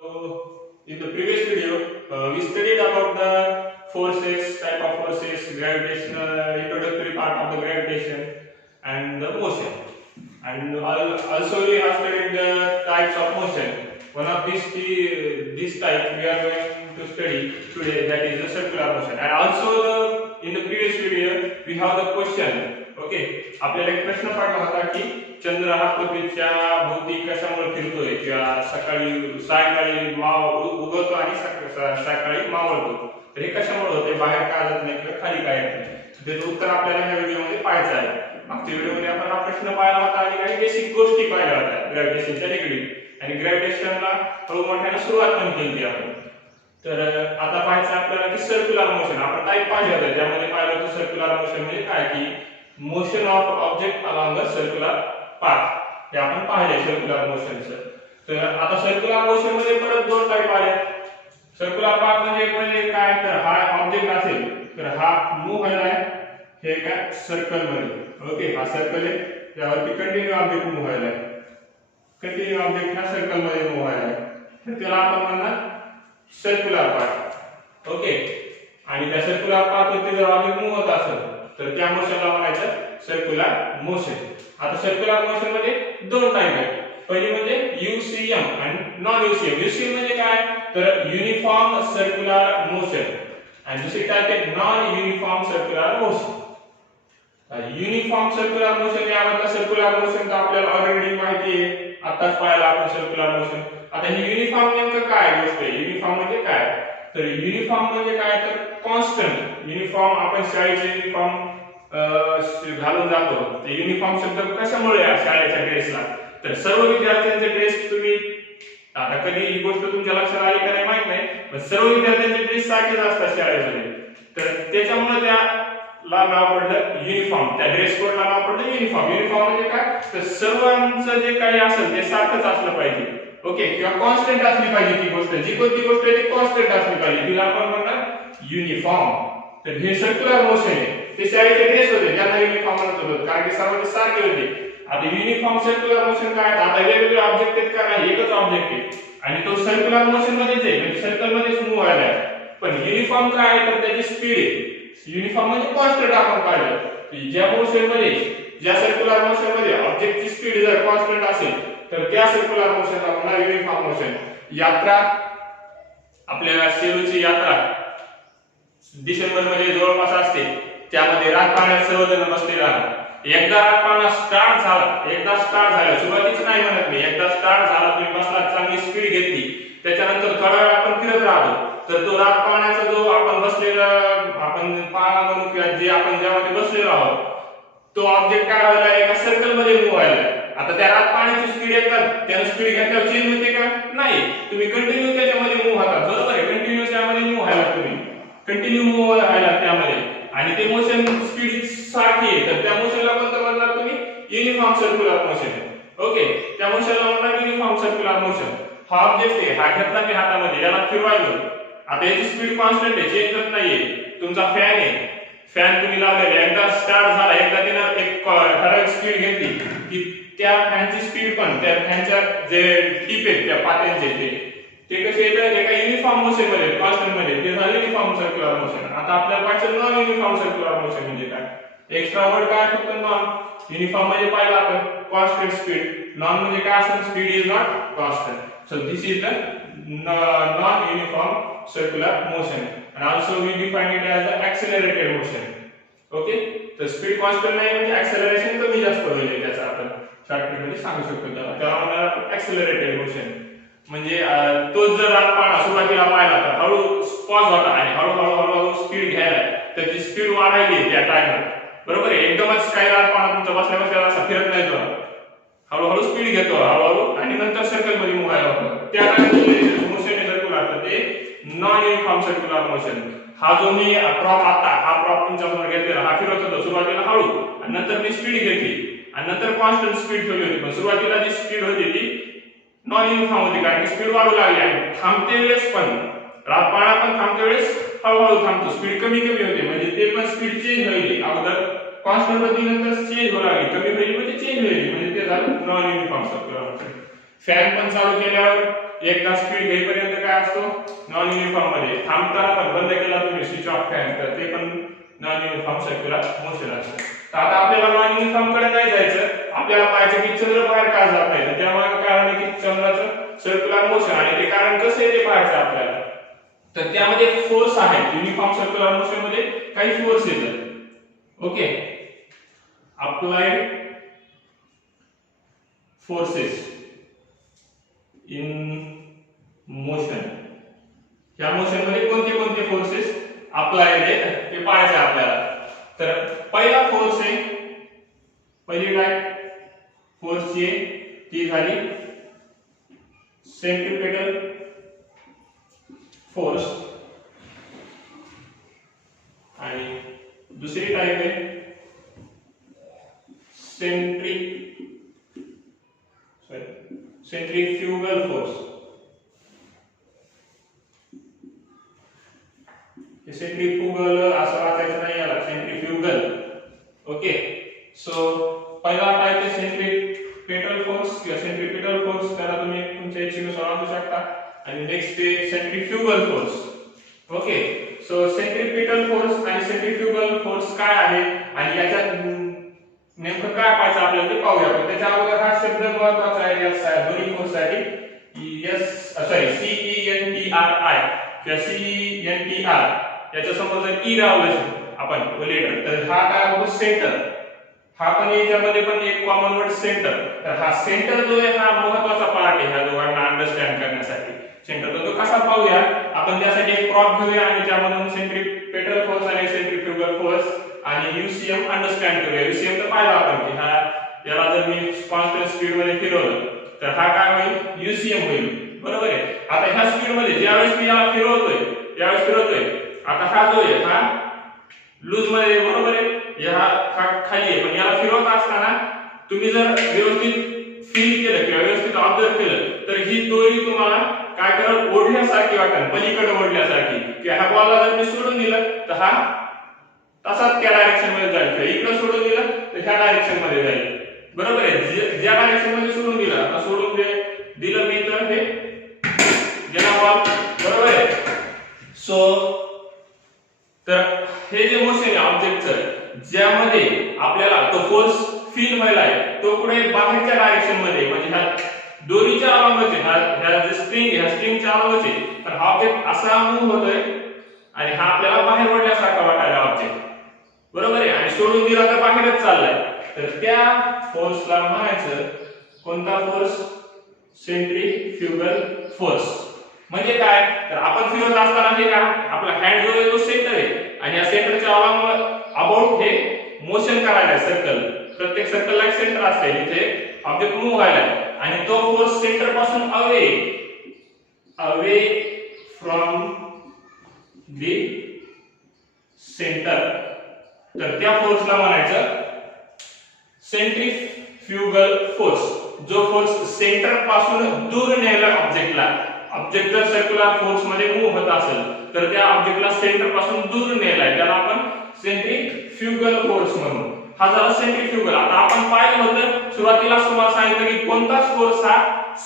So, in the previous video, we studied about the forces, type of forces, gravitational, introductory part of the gravitation, and the motion. And also we have studied the types of motion. One of this type we are going to study today, that is the circular motion. And also in the previous video we have the question. Okay आपल्याला एक प्रश्न पडला होता की चंद्र हा पृथ्वीच्या भोवती कशामुळे फिरतोय किंवा सकाळी सायंकाळी उगवतो आणि सकाळी मावळतो तर हे कशामुळे होते बाहेर का जात नाही किंवा खाली का येत नाही त्याचं उत्तर आपल्याला या व्हिडिओमध्ये पाहायचं आहे मागच्या व्हिडिओमध्ये आपण हा प्रश्न पाहिला होता आणि काही बेसिक गोष्टी पाहिल्या होत्या ग्रॅव्हिटेशनच्या निगडीत आणि ग्रॅव्हिटेशनला हळू मोठ्याने सुरुवात पण केली आपण तर आता पाहायचं आपल्याला की सर्क्युलर मोशन आपण टाईप पाहिलं होतं त्यामध्ये पाहिलं होतं सर्क्युलर मोशन म्हणजे काय की motion of object along a circular path हे आपण पाहिले सर्क्युलर मोशनचं तर आता सर्क्युलर मोशन मध्ये परत दोन टाईप आले सर्क्युलर पाथ म्हणजे काय तर हा ऑब्जेक्ट असेल तर हा मूव्ह व्हायला आहे हे काय सर्कल मध्ये ओके हा सर्कल आहे त्यावरती कंटिन्यू ऑब्जेक्ट मूव्ह व्हायला आहे कंटिन्यू ऑब्जेक्ट हा सर्कल मध्ये मूव्ह व्हायला आहे तर त्याला आपण म्हणणार सर्क्युलर पाथ ओके आणि त्या सर्क्युलर पाथ वरती जर ऑब्जेक्ट मूव्ह होत असेल तर त्या मोशनला म्हणायचं सर्क्युलर मोशन आता सर्क्युलर मोशन मध्ये दोन टाइप आहेत पहिली म्हणजे यूसीएम आणि नॉन यूसीएम यूसीएम म्हणजे काय तर युनिफॉर्म सर्क्युलर मोशन आणि दुसरी टाइप आहे non uniform circular motion uniform circular motion याबद्दल सर्क्युलर मोशन तर आपल्याला ऑलरेडी माहिती आहे आताच पाहिलं आपण सर्क्युलर मोशन आता हे युनिफॉर्म नेमकं काय गोष्ट आहे युनिफॉर्म म्हणजे काय तर युनिफॉर्म म्हणजे काय तर कॉन्स्टंट युनिफॉर्म आपण शाळेचे युनिफॉर्म घालून जातो ते युनिफॉर्म शब्द कशामुळे शाळेच्या ड्रेसला तर सर्व विद्यार्थ्यांचे ड्रेस तुम्ही आता कधी ही गोष्ट तुमच्या लक्षात आली का नाही माहित नाही पण सर्व विद्यार्थ्यांचे ड्रेस सारखेच असतात शाळेमध्ये तर त्याच्यामुळे त्याला नाव पडलं युनिफॉर्म त्या ड्रेस कोडला नाव पडलं युनिफॉर्म युनिफॉर्म म्हणजे काय तर सर्वांचं जे काही असेल ते सारखंच असलं पाहिजे ओके किंवा कॉन्स्टंट असली पाहिजे ती गोष्ट जी कोणती गोष्ट आहे ती कॉन्स्टंट असली पाहिजे तिला आपण म्हणणार युनिफॉर्म तर हे सर्क्युलर मोशन आहे ते शाळेचे ड्रेस होते ज्यांना युनिफॉर्म म्हणत होते कारण की सर्व सारखे होते आता युनिफॉर्म सर्क्युलर मोशन काय आता वेगवेगळे ऑब्जेक्ट आहेत का नाही एकच ऑब्जेक्ट आहे आणि तो सर्क्युलर मोशन मध्येच आहे म्हणजे सर्कल मध्येच मूव्ह व्हायला आहे पण युनिफॉर्म काय आहे तर त्याची स्पीड आहे युनिफॉर्म म्हणजे कॉन्स्टंट आपण पाहिलं ज्या मोशन मध्ये ज्या सर्क्युलर मोशन मध्ये ऑब्जेक्टची स्पीड जर कॉन्स्टंट असेल तर त्या सर्क्युलर मोशनला म्हणणार युनिफॉर्म मोशन यात्रा आपल्या शेलूची यात्रा डिसेंबर मध्ये जवळपास असते त्यामध्ये राजपाण्यात सर्वजण बसलेले राहतात एकदा राजपाना स्टार्ट झाला सुरुवातीच नाही म्हणत मी एकदा स्टार्ट झाला तुम्ही बसला चांगली स्पीड घेतली त्याच्यानंतर थोडा वेळ आपण फिरत राहतो तर तो राजपाण्याचा जो आपण बसलेला आपण पाळणा म्हणून किंवा जे आपण ज्यामध्ये बसलेलो आहोत तो ऑब्जेक्ट काय व्हायला एका सर्कल मध्ये मूव्ह व्हायला आता त्या राजपाण्याची स्पीड येतात त्याने स्पीड घेतल्यावर चेंज होते का नाही तुम्ही कंटिन्यू त्याच्यामध्ये मूव्ह होतात बरोबर आहे कंटिन्यू त्यामध्ये मूव्ह व्हायला तुम्ही कंटिन्यू मूव्ह व्हायला त्यामध्ये आणि ते मोशन स्पीड सारखी आहे तर त्या मोशनला कोणतं म्हणणार तुम्ही युनिफॉर्म सर्क्युलर मोशन ओके त्या मोशनला म्हणणार युनिफॉर्म सर्क्युलर मोशन हा ऑब्जेक्ट आहे हा घेतला मी हातामध्ये याला फिरवायलो आता याची स्पीड कॉन्स्टंट आहे चेंज होत नाहीये तुमचा फॅन आहे फॅन तुम्ही लावलेला एकदा स्टार्ट झाला एकदा तिनं एक ठराविक स्पीड घेतली की त्या फॅनची स्पीड पण त्या फॅनच्या जे टिप आहेत त्या पात्यांचे ते कसे येतात एका युनिफॉर्म मोशन मध्ये कॉन्स्टंट मध्ये ते झालं युनिफॉर्म सर्क्युलर मोशन आता आपल्याला पाहिजे नॉन युनिफॉर्म सर्क्युलर मोशन म्हणजे काय एक्स्ट्रा वर्ड काय फक्त नॉन युनिफॉर्म म्हणजे पाहिलं आपण कॉन्स्टंट स्पीड नॉन म्हणजे काय असेल speed is not constant so this is the non uniform circular motion and also we define it as the accelerated motion okay तर स्पीड कॉन्स्टंट नाही म्हणजे एक्सेलरेशन कमी जास्त होईल त्याचा आपण शॉर्टकट मध्ये सांगू शकतो त्याला म्हणणार आपण एक्सेलरेटेड मोशन म्हणजे तो जर आपण सुरुवातीला पाहिला तर हळू पॉज होता आणि हळू स्पीड घ्यायला त्याची स्पीड वाढायली त्या टाइमवर बरोबर आहे एकदमच काही रातपाना तुमचा बसल्या असा फिरत नाही तो हळूहळू स्पीड घेतो हळूहळू आणि नंतर सर्कल मध्ये मूव्ह व्हायला होतं त्या मोशन आहे सर्क्युलर ते नॉन युनिफॉर्म सर्क्युलर मोशन हा जो मी प्रॉप आता हा प्रॉप तुमच्यासमोर घेतलेला हा फिरत होता सुरुवातीला हळू आणि नंतर मी स्पीड घेतली आणि नंतर कॉन्स्टंट स्पीड ठेवली होती पण सुरुवातीला जी स्पीड होती ती नॉन युनिफॉर्म होती कारण की स्पीड वाढू लागली आणि थांबते वेळेस पण रातपाळा पण थांबते वेळेस हळूहळू थांबतो स्पीड कमी होते म्हणजे ते पण स्पीड चेंज होईल अगोदर कॉन्स्टंट होती नंतर चेंज होऊ लागली कमी होईल म्हणजे चेंज होईल म्हणजे ते झालं non uniform circular motion fan पण चालू केल्यावर एकदा स्पीड घेईपर्यंत काय असतो नॉन युनिफॉर्म मध्ये, थांबताना पण बंद केला तुम्ही स्विच ऑफ फॅन तर ते पण नॉन युनिफॉर्म सर्क्युलर मोशन असतं. तर आता आपल्याला नॉन युनिफॉर्म कडे नाही जायचं, आपल्याला पाहायचं की चंद्र बाहेर का जात नाही, तर त्यामुळे कारण आहे की चंद्राचं सर्क्युलर मोशन आणि ते कारण कसं आहे ते पाहायचं आपल्याला. तर त्यामध्ये फोर्स आहेत, युनिफॉर्म सर्क्युलर मोशन मध्ये काही फोर्स येतात. Okay, applied forces in motion, या मोशन मध्ये कोणते कोणते फोर्सेस अप्लाइड आहेत ते पाहायचं आपल्याला. तर पहिला फोर्स आहे, पहिली टाइप फोर्सची ती झाली सेंट्रिपेटल फोर्स, आणि दुसरी टाइप आहे सेंट्रीफ्युगल फोर्स. सेंट्रीफ्युगल असं वाचायचं नाही याला, सेंट्रीफ्युगल. ओके, सो पहिला टाइप आहे सेंट्रीपेटल फोर्स किंवा सेंट्रीपेटल फोर्स, त्याला तुम्ही तुमच्या इच्छेनुसार वाचू शकता. आणि नेक्स्ट आहे centrifugal force. Okay, so centripetal force आणि सेंट्रीफ्युगल फोर्स काय आहे आणि याच्यात नेमकं काय पाहायचं आपल्याला ते पाहूया. पण त्याच्या अगोदर हा शब्द महत्त्वाचा आहे या दोन्ही फोर्स साठी, CENTRI किंवा CENTR, याच्या समोर जर ई लावलं आपण लेटर तर हा काय होतो सेंटर. हा पण याच्यामध्ये पण एक कॉमन वर्ड सेंटर. तर हा सेंटर जो आहे हा महत्त्वाचा पार्ट आहे ह्या दोघांना अंडरस्टँड करण्यासाठी. सेंटर तो कसा पाहूया आपण, त्यासाठी एक प्रॉप घेऊया आणि त्यामधून सेंट्रीपेटल फोर्स आणि सेंट्रीफ्युगल फोर्स आणि UCM अंडरस्टँड करूया. UCM तर पाहिला आपण की हा याला जर मी कॉन्स्टंट स्पीड मध्ये फिरवलं तर हा काय होईल UCM होईल. बरोबर आहे. आता ह्या स्पीड मध्ये ज्यावेळेस मी याला फिरवतोय आता हा जो आहे हा लूज मध्ये, बरोबर आहे, हा खाली आहे, पण याला फिरवत असताना तुम्ही जर व्यवस्थित फील केलं किंवा व्यवस्थित ऑब्झर्व केलं तर ही दोरी तुम्हाला काय करेल, ओढल्यासारखी वाटेल, पलीकडे ओढल्यासारखी. किंवा ह्या बॉलला जर मी सोडून दिलं तर हा तसाच त्या डायरेक्शन मध्ये जाईल, किंवा इकडे सोडून दिलं तर ह्या डायरेक्शन मध्ये जाईल. बरोबर आहे. ज्या डायरेक्शन मध्ये सोडून दिलं, आता सोडून दिलं मी तर हे गेला बॉल, बरोबर आहे. सो तर हे जे मोशन आहे ऑब्जेक्टचं, ज्यामध्ये आपल्याला तो फोर्स फील व्हायला आहे तो कुठे बाहेरच्या डायरेक्शन मध्ये, म्हणजे ह्या दोरीच्या अलावाच आहे, ह्या जे स्ट्रिंगच्या अलावाच आहे. तर हा ऑब्जेक्ट असा मूव्ह होतोय आणि हा आपल्याला बाहेर ओढल्यासारखा वाटायला ऑब्जेक्ट, बरोबर आहे. आणि सोडून दिला तर बाहेरच चाललाय. तर त्या फोर्सला म्हणायचं कोणता फोर्स, सेंट्रीफ्युगल फोर्स. म्हणजे काय, तर आपण फिरत असताना हे काय आपला हँड जो आहे तो सेंटर आहे आणि या सेंटरच्या अबाउट हे मोशन करायला सर्कल, प्रत्येक सर्कलला एक सेंटर असते जिथे ऑब्जेक्ट मूव्ह व्हायला आणि तो फोर्स सेंटर पासून अवे फ्रॉम द सेंटर, तर त्या फोर्सला म्हणायचं सेंट्रीफ्युगल फोर्स. जो फोर्स सेंटर पासून दूर नेला ऑब्जेक्टला, ऑब्जेक्ट जर सर्क्युलर फोर्स मध्ये मूव्ह होत असेल तर त्या ऑब्जेक्टला सेंटर पासून दूर नेलाय, त्याला आपण सेंट्रीफ्युगल फोर्स म्हणू. हा झाला सेंट्रीफ्युगल. आता आपण पाहिलं होतं सुरुवातीला तुम्हाला सांगितलं की कोणताच फोर्स हा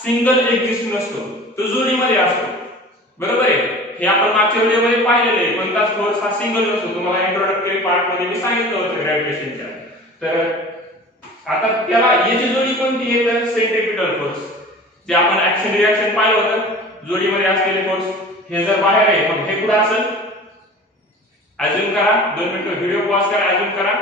सिंगल एक्झिस्ट नसतो, तो जोडीमध्ये असतो, बरोबर आहे. हे आपण मागच्या व्हिडिओमध्ये पाहिलेलं आहे, कोणताच फोर्स हा सिंगल नसतो. तुम्हाला इंट्रोडक्टरी पार्ट मध्ये मी सांगितलं होतं ग्रॅव्हिटेशनच्या. तर आता त्याला याची जोडी कोणती आहे, तर सेंट्रीपेटल फोर्स. जे आपण ऍक्शन रिएक्शन पाहिलं होतं जोडीमध्ये असलेले फोर्स, हे जर बाहेर आहे मग हे कुठे असेल, अज्यूम करा, 2 मिनिटं व्हिडिओ पॉज करा, अज्यूम करा.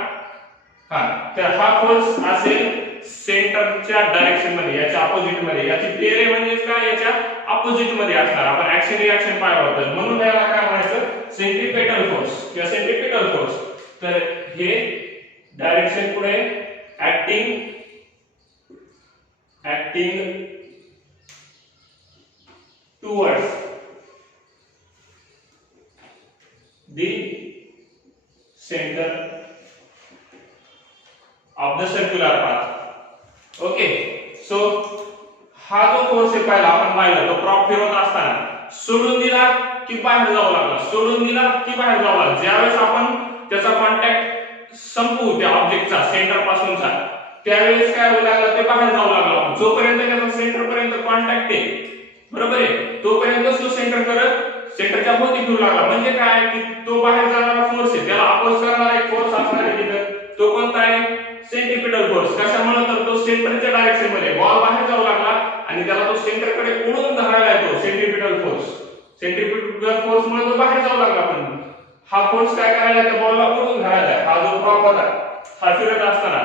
तर हा फोर्स असेल सेंटरच्या डायरेक्शन मध्ये, याच्या अपोजिट मध्ये. याची पेरे म्हणजे काय, याच्या अपोजिट मध्ये असणार. आपण ऍक्शन रिएक्शन पाहिलं होतं, म्हणून याला काय म्हणायचं, सेंट्रीपेटल फोर्स किंवा सेंट्रीपेटल फोर्स. तर हे डायरेक्शन पुढे acting towards the center of the circular path. Okay, so हा जो फोर्स आहे पहिला आपण पाहिला, तो प्रॉप फिरवत असताना सोडून दिला की बाहेर जावं लागला, सोडून दिला की बाहेर जावं लागला. ज्यावेळेस आपण त्याचा कॉन्टॅक्ट संपवू त्या ऑब्जेक्टचा सेंटर पासूनचा, त्यावेळेस काय होऊ लागला, ते बाहेर जाऊ लागला. जोपर्यंत त्याचा सेंटर पर्यंत कॉन्टॅक्ट आहे, बरोबर आहे, सेंटरच्या भोवती फिरू लागला म्हणजे काय की तो बाहेर जाणारा फोर्स आहे त्याला अपोज करणारा एक फोर्स असणार आहे तिथं तो कोणता आहे सेंट्रिपिटल फोर्स कशामुळे तर तो सेंटरच्या डायरेक्शन मध्ये बॉल बाहेर जाऊ लागला आणि त्याला तो सेंटरकडे ओढून धरायला येतो सेंट्रिपिटल फोर्स मुळे तो बाहेर जाऊ लागला पण हा फोर्स काय करायला त्या बॉलला ओढून धरायला हा जो प्रॉप होता हा फिरत असताना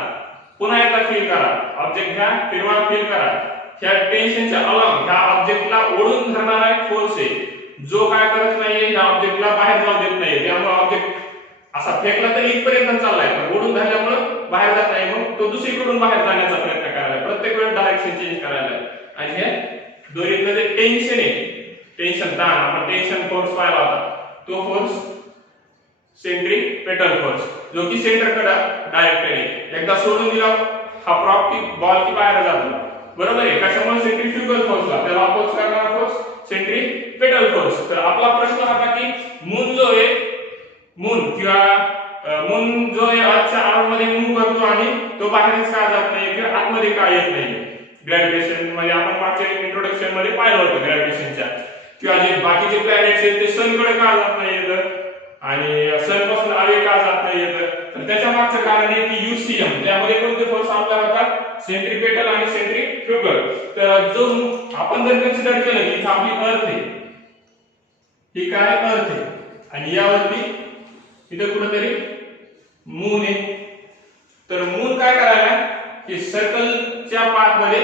पुन्हा एकदा फील करा ऑब्जेक्ट घ्या फिरवा फील करा ह्या टेन्शनच्या अलॉंग ह्या ऑब्जेक्टला ओढून धरणारा एक फोर्स आहे जो काय करत नाहीये ह्या ऑब्जेक्टला बाहेर जाऊ देत नाहीये त्यामुळे ऑब्जेक्ट असा फेकला तरी इथपर्यंत चाललाय पण ओढून धरल्यामुळे बाहेर जात नाही मग तो दुसरीकडून बाहेर जाण्याचा प्रयत्न करायला प्रत्येक वेळेस डायरेक्शन चेंज करायला आणि हे दोन्हीतलं जे टेन्शन आहे टेन्शन ताण आपण टेन्शन फोर्स पाहिला होता तो फोर्स सेंट्रिपेटल फोर्स जो की सेंटरकडे डायरेक्टेड आहे एकदा सोडून दिला हा प्रॉप की बॉल की बाहेर जातो बरोबर आहे कशामुळे सेंट्रिफ्युगल फोर्सला त्याला अपोज करणारा फोर्स सेंट्रिपेटल फोर्स तर आपला प्रश्न होता की मून जो आहे मून किंवा मून जो आहे अर्थच्या आतमध्ये मूव्ह करतो आणि तो बाहेरच का जात नाही किंवा आतमध्ये का येत नाही ग्रॅव्हिटेशन मध्ये आपण मागच्या इंट्रोडक्शन मध्ये पाहिलं होतं ग्रॅव्हिटेशनच्या किंवा जे बाकीचे प्लॅनेट्स आहेत ते सनकडे का जात नाही येतं आणि सन पासून अवे का जात नाही येतं तर त्याच्या मागचं कारण आहे की युसीएम त्यामध्ये कोणते फोर्स आपला होता सेंट्रिपेटल आणि सेंट्रिफ्युगल तर जो आपण जर कन्सिडर केलं की आपली अर्थ आहे ही काय अर्थ आहे आणि यावरती इथे कुठेतरी मून आहे तर मून काय करायला की सर्कलच्या पाथ मध्ये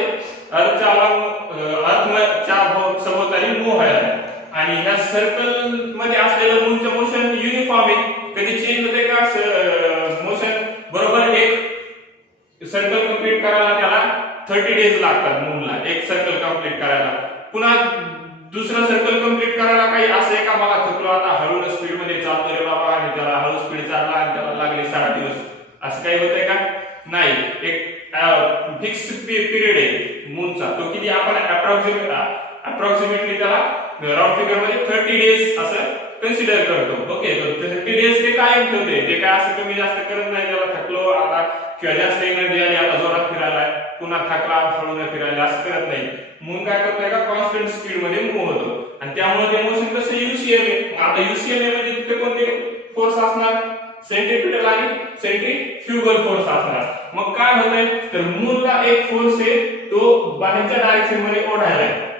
अर्थच्या सभोवताली मूव्ह व्हायला आणि ह्या सर्कल मध्ये असलेलं मूनचं मोशन युनिफॉर्म आहे कधी चेंज होते का मोशन बरोबर एक सर्कल कंप्लीट करायला त्याला 30 डेज लागतात मूनला एक सर्कल कंप्लीट करायला पुन्हा दुसरं सर्कल कंप्लीट करायला काही असं आहे का मला थकलो आता हळू स्पीड मध्ये चालतो रे बाबा आणि त्याला हळू स्पीड चालला आणि त्याला लागले 60 दिवस असं काही होतंय का नाही एक फिक्स पिरियड आहे मूनचा तो किती आपण अप्रॉक्सिमेटली त्याला राऊंड फिगर मध्ये 30 डेज असं कन्सिडर करतो ओके तर 30 डेज ते कायम ठेवते ते काय असं कमी जास्त करत नाही त्याला थकलो आता किंवा जास्त एनर्जी आली आता जोरात फिरायला पुन्हा थकला हळून फिरायला असं करत नाही मून काय करतोय का कॉन्स्टंट स्पीड मध्ये मूव्ह होतो आणि त्यामुळे ते मोशन कसं युसीएम आहे आता युसीएम म्हणजे तिथे कोणते फोर्स असणार सेंट्रिपिटल आणि सेंट्रिफ्युगल फोर्स असणार मग काय होतंय तर मूनला एक फोर्स आहे तो बाहेरच्या डायरेक्शन मध्ये ओढायला आहे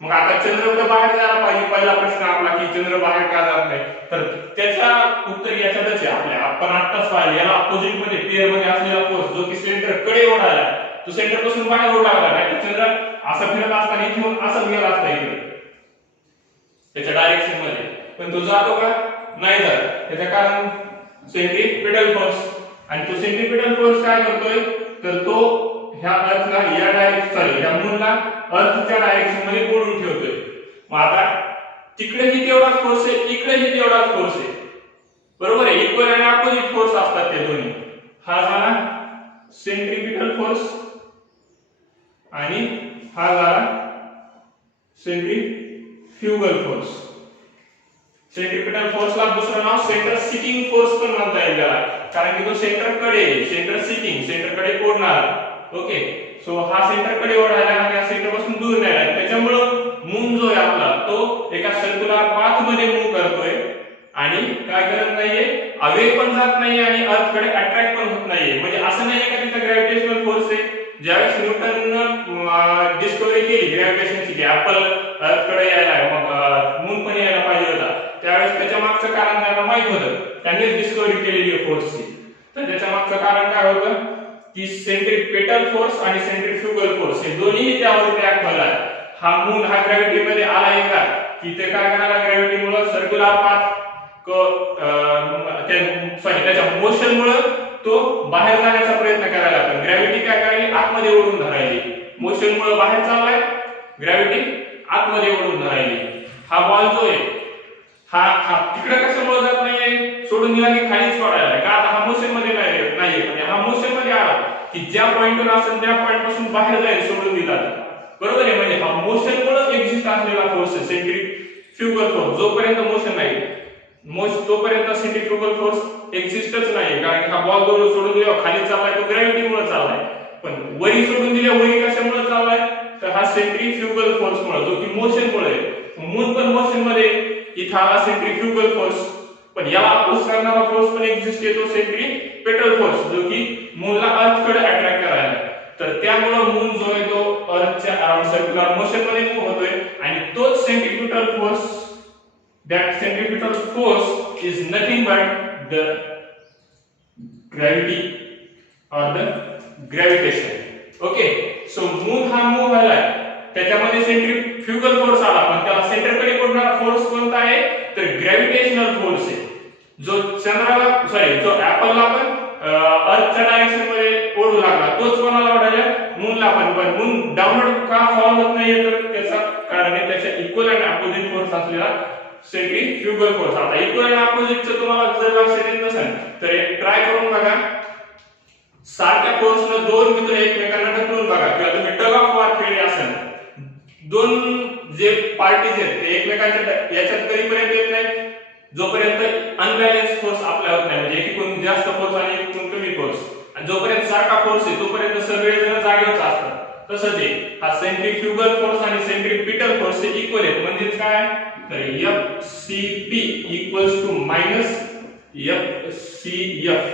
मग आता चंद्र बाहेर जायला पाहिजे पहिला प्रश्न आपला की चंद्र बाहेर का जात नाही तर त्याचा उत्तर याच्यातच आहे आपल्या आपण आत्ताच पाहिलं याला अपोजिट मध्ये पेअर मध्ये असलेला फोर्स जो की सेंटर कडे ओढायला तो सेंटर पासून बाहेर ओढ लागला नाही चंद्र असं फिरत असताना इथून असं गेला असता इकडे त्याच्या डायरेक्शन मध्ये पण तो जातो का नाही जात त्याचं कारण सेंट्रिपिटल फोर्स आणि तो सेंट्रिपिटल फोर्स काय करतोय तर तो ह्या अर्थला या डायरेक्शन या मूनला अर्थच्या डायरेक्शन मध्ये ओढून ठेवतोय मग आता तिकडेही तेवढाच फोर्स आहे इकडेही तेवढाच फोर्स आहे बरोबर आहे इक्वल आणि अपोजिट फोर्स असतात ते दोन्ही हा झाला सेंट्रिपिटल फोर्स आणि हा झाला सेंट्रिफ्युगल फोर्स सेंट्रिपिटल फोर्सला दुसरं नाव सेंटर सिकिंग फोर्स पण म्हणता येईल त्याला कारण की तो सेंटरकडे सेंटर सिकिंग सेंटरकडे ओढणार ओके सो हा सेंटरकडे ओढायला आणि या सेंटर पासून दूर न्यायला त्याच्यामुळे मून जो आहे आपला तो एका सर्क्युलर पाथ मध्ये मूव्ह करतोय आणि काय करत नाहीये अवे पण जात नाहीये आणि अर्थकडे अट्रॅक्ट पण होत नाहीये म्हणजे असं नाहीये का तिथं ग्रॅव्हिटेशनल फोर्स आहे ज्यावेळेस न्यूटन डिस्कव्हरी केली ग्रॅव्हिटेशनची की ऍपल अर्थकडे यायला मग मून पण यायला पाहिजे होता त्यावेळेस त्याच्या मागचं कारण त्यांना माहित होतं त्यांनीच डिस्कव्हरी केलेली आहे फोर्सची तर त्याच्या मागचं कारण काय होतं की सेंट्रिपेटल फोर्स आणि सेंट्रिफ्युगल फोर्स हे दोन्ही त्यावरती ऍक्ट झाला हा मून हा ग्रॅव्हिटी मध्ये आला एकदा की ते काय करायला ग्रॅव्हिटी मुळे सर्क्युलर पाथ त्याच्या मोशन मुळे तो बाहेर जाण्याचा प्रयत्न करायला पण ग्रॅव्हिटी काय करायली आतमध्ये ओढून धरायली मोशन मुळे बाहेर चाललाय ग्रॅव्हिटी आतमध्ये ओढून धरायली हा बॉल जो आहे हा तिकडे कशामुळे जात नाहीये सोडून दिला की खालीच पडायला का आता हा मोशन मध्ये नाहीये म्हणजे हा मोशन मध्ये आला की ज्या पॉइंटवर असेल त्या पॉइंट पासून बाहेर जाईल सोडून दिला बरोबर आहे म्हणजे हा मोशन मुळे एक्झिस्ट असलेला फोर्स आहे सेंट्रिफ्युगल फोर्स जोपर्यंत मोशन नाही तोपर्यंत सेंट्रिफ्युगल फोर्स एक्झिस्टच नाही कारण हा बॉल दोन सोडून दिला खाली चाललाय तो ग्रॅव्हिटी मुळे चाललाय पण वरी सोडून दिल्या वरी कशामुळे चाललाय तर हा सेंट्रिफ्युगल फोर्स मुळे जो की मोशन मुळे मून पण मोशन मध्ये इथं इथं आला सेंट्रीफ्युगल फोर्स, पण याला अपोज करणारा फोर्स पण एक्झिस्ट येतो सेंट्रीपेटल फोर्स, जो की मूनला अर्थकडे अट्रॅक्ट करायला. तर त्यामुळे मून जो आहे तो अर्थच्या अराउंड सर्क्युलर मोशन मध्ये मूव्ह होतोय आणि तोच centrifugal force, that centripetal force is nothing but the gravity or the gravitation. Okay, so moon हा मूव्ह झालाय, त्याच्यामध्ये सेंट्रीफ्युगल फोर्स आला, पण त्याला सेंटरकडे ओढणारा फोर्स कोणता आहे तर ग्रॅव्हिटेशनल फोर्स आहे. जो जो ऍपलला पण अर्थच्या डायरेक्शन मध्ये ओढू लागला, तोच कोणाला ओढायला मूनला पण मून डाऊनवर्ड का फॉल होत नाहीये तर त्याचा कारण आहे त्याच्या इक्वल आणि अपोजिट फोर्स असलेला सेंट्रीफ्युगल फोर्स. आता इक्वल आणि अपोजिटचं तुम्हाला जर लक्षात येत नसेल तर एक ट्राय करून बघा. सारख्या फोर्सनं दोन मित्र एकमेकांना ढकलून बघा, किंवा तुम्ही टग ऑफ वॉर खेळली असेल, दोन जे पार्टीज आहेत ते एकमेकांच्या याच्यात कधीपर्यंत येत नाही जोपर्यंत अनबॅलन्स फोर्स आपल्या होत नाही, म्हणजे एकीकडून जास्त फोर्स आणि एकीकडून कमी फोर्स, आणि जोपर्यंत सारखा फोर्स आहे तोपर्यंत सगळेजण जागेवरच असतात. तसंच आहे हा सेंट्रीफ्युगल फोर्स आणि सेंट्रीपिटल फोर्स हे इक्वल आहेत. म्हणजे काय तर FCP equals to minus FCF.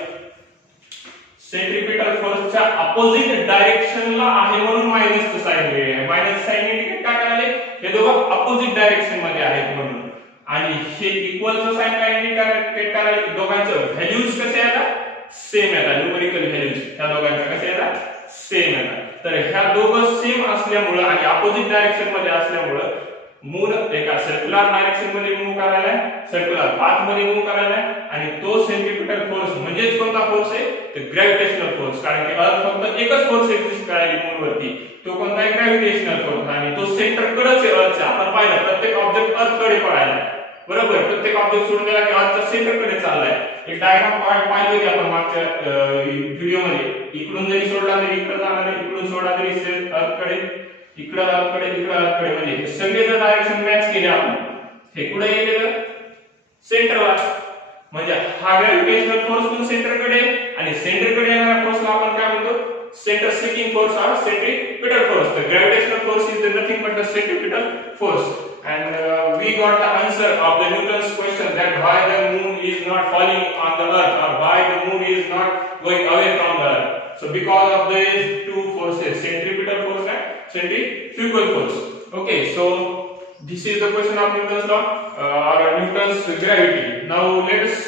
Centripetal फोर्सच्या अपोजिट डायरेक्शनला आहे म्हणून मायनसचं साइन दिलेलं आहे. मायनस साइन इंडिकेट काय करायले, हे दोघं अपोजिट डायरेक्शन मध्ये आहेत म्हणून, आणि हे इक्वलचं साइन काय इंडिकेट करायले दोघांचं व्हॅल्यूज कसे येतात सेम येतात. न्यूमेरिकल व्हॅल्यूज ह्या दोघांच्या कसे येतात सेम येतात. तर ह्या दोघं सेम असल्यामुळे आणि अपोजिट डायरेक्शन मध्ये असल्यामुळे मून एका सर्क्युलर डायरेक्शन मध्ये मूव्ह करायला, सर्क्युलर पाथ मध्ये मूव्ह करायला, आणि तो सेंट्रीपिटल फोर्स म्हणजेच कोणता फोर्स आहे तर ग्रॅव्हिटेशनल फोर्स. कारण की अर्थ फक्त एकच फोर्स एक्झिस्ट करायला मून वरती, तो कोणता आहे ग्रॅव्हिटेशनल फोर्स, आणि तो सेंटर कडेच आहे अर्थच्या. आपण पाहिलं प्रत्येक ऑब्जेक्ट अर्थ कडे पळायला, बरोबर, प्रत्येक ऑब्जेक्ट सोडून गेला की अर्थच्या सेंटर कडे चाललाय. एक डायग्राम पाहिलं की आपण मागच्या व्हिडिओ मध्ये, इकडून जरी सोडला तरी इकडे जाणार, इकडून सोडला तरी अर्थ कडे, इकडे अर्थ कडे, इकडे अर्थ कडे, म्हणजे सगळे जर डायरेक्शन मॅच केले आपण, हे कुठे गेलेलं सेंटरला. म्हणजे हा ग्रॅव्हिटेशनल फोर्स पण सेंटर कडे, आणि सेंटर कडे येणाऱ्या फोर्सला आपण काय म्हणतो center seeking force or centripetal force. The gravitational force is nothing but the centripetal force. And we got the answer of the Newton's question that why the moon is not falling on the earth, or why the moon is not going away from the earth. So because of these two forces, centripetal force and centrifugal force. Okay, so this is the question of Newton's law or Newton's gravity. Now let us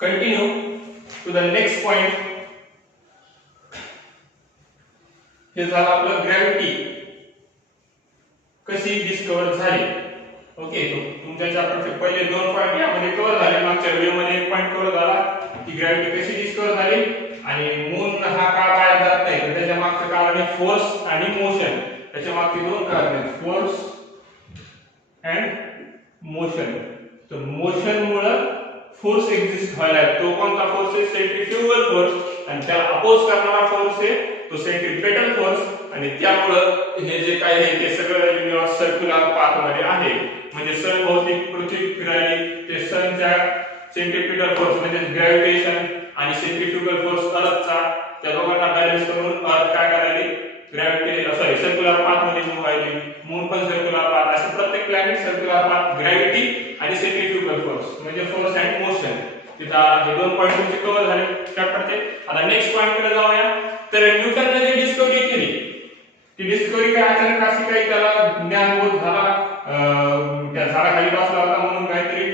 continue to the next point. हे झालं आपलं gravity कशी डिस्कवर झाली. Okay, तुमच्या चॅप्टरचे पहिले 2 point यामध्ये cover झाले. मागच्या व्हिडिओमध्ये 1 पॉइंट कव्हर झाला की ग्रॅव्हिटी कशी डिस्कवर झाली आणि मून हा का बाहेर जात नाही, तर त्याच्या मागचं कारण आहे फोर्स आणि मोशन. त्याच्या मागची 2 कारण आहेत, फोर्स अँड मोशन. तर मोशन मुळे फोर्स एक्झिस्ट व्हायला, तो कोणता फोर्स आहे सेंट्रीफ्युगल फोर्स, आणि त्याला अपोज करणारा फोर्स आहे तो सेंट्रीपेटल फोर्स. आणि त्यामुळे हे जे काही आहे ते सगळं युनिवर्स सर्क्युलर पाथ मध्ये आहे. म्हणजे सन भोवती पृथ्वी फिरायली, ते सनच्या सेंट्रीपेटल फोर्स म्हणजे ग्रॅव्हिटेशन आणि सेंट्रीफ्युगल फोर्स अर्थचा, त्या दोघांना बॅलन्स करून अर्थ काय करायली सर्क्युलर पाथ मध्ये मूव्ह व्हायली. मून पण सर्क्युलर पाथ, असे प्रत्येक प्लॅनेट सर्क्युलर पाथ, ग्रॅव्हिटी आणि सेंट्रीफ्युगल फोर्स म्हणजे फोर्स अँड मोशन. तिथं हे 2 पॉइंट तुमचे कव्हर झाले चॅप्टरचे. आता नेक्स्ट पॉइंट कडे जाऊया. तर न्यूटनने जी डिस्कव्हरी केली, ती डिस्कव्हरी काय अचानक अशी काही त्याला ज्ञानबोध झाला, त्या झाडाखाली बसला होता म्हणून काहीतरी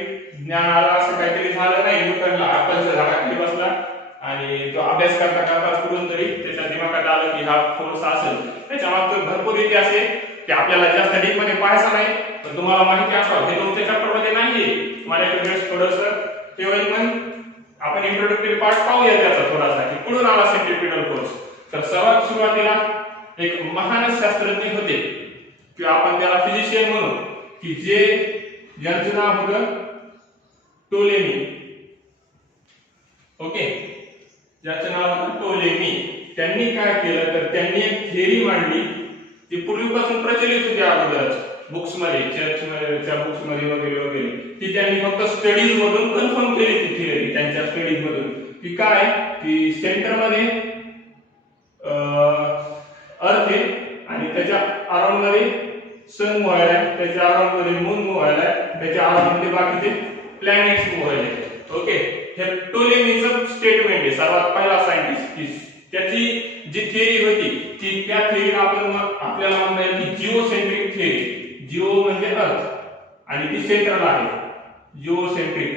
ज्ञान आला असं काहीतरी झालं नाही. न्यूटनला ऍपलच्या झाडाखाली बसला आणि तो अभ्यास करता करता कुठून तरी त्याच्या दिमागात आलं की हा फोर्स असेल. त्याच्या मागचं भरपूर इतिहास आहे की आपल्याला जास्त डीप मध्ये पाहायचा नाही, पण तुम्हाला माहिती असावं हे तुमच्या चॅप्टर मध्ये नाहीये. मला एक थोडंसं ते होईल, पण आपण इंट्रोडक्टरी पार्ट पाहूया त्याचा थोडासा की कुठून आला सेंट्रीपिटल फोर्स. तर सर्वात सुरुवातीला एक महान शास्त्रज्ञ होते किंवा आपण त्याला फिजिशियन म्हणू, की ज्यांचं नाव होतं टोलेमी. ओके, ज्याचं नाव होतं टोलेमी. त्यांनी काय केलं तर त्यांनी एक थिअरी मांडली जी पूर्वीपासून प्रचलित होती अगोदरच बुक्स मध्ये, चर्चच्या बुक्स मध्ये वगैरे वगैरे. ती त्यांनी फक्त स्टडीज मधून कन्फर्म केली ती थिअरी, त्यांच्या स्टडीज मधून, की काय की सेंटर मध्ये अर्थ आहे आणि त्याच्या अराउंड मध्ये सन मूव्ह व्हायलाय, त्याच्या अराउंड मध्ये मून मूव्ह व्हायलाय, त्याच्या अराउंड मध्ये बाकीचे प्लॅनेट्स मूव्ह व्हायले. ओके, हे टोलेमीचं स्टेटमेंट आहे सर्वात पहिला सायंटिस्ट की त्याची जी थिअरी होती ती त्या थिअरीला आपल्याला म्हणता येईल की जिओसेंट्रिक थिअरी. जिओ म्हणजे अर्थ आणि ती सेंट्रल आहे, जिओसेंट्रिक